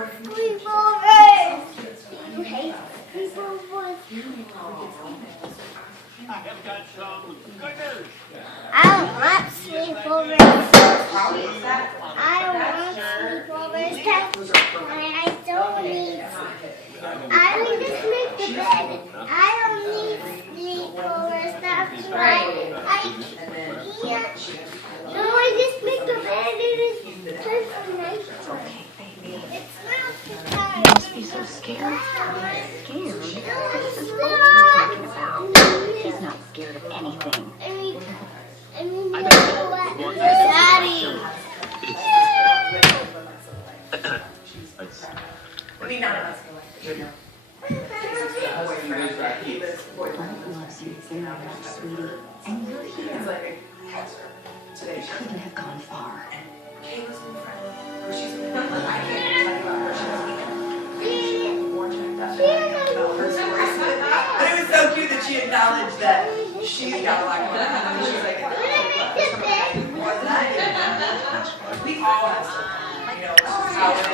sleepovers. You hate sleepovers. I have got some good news. I don't want sleepovers. I don't want sleepovers. That's why I don't need. I will just make the bed. I don't need sleepovers. That's why I can't. No, I just make the bed. It is just a nice one. It's not the time. You must be so scared. Scared? She's not scared of anything. I mean, you know what? Daddy! Uncle loves you very much, sweetie. And you're here. You couldn't have gone far. Kayla's new friend, or she's I can't tell you about her. She was more checked out about her stories. But it was so cute that she acknowledged that she's got a lot going on. And she's like, more than I did. We all have to, you know, how it is.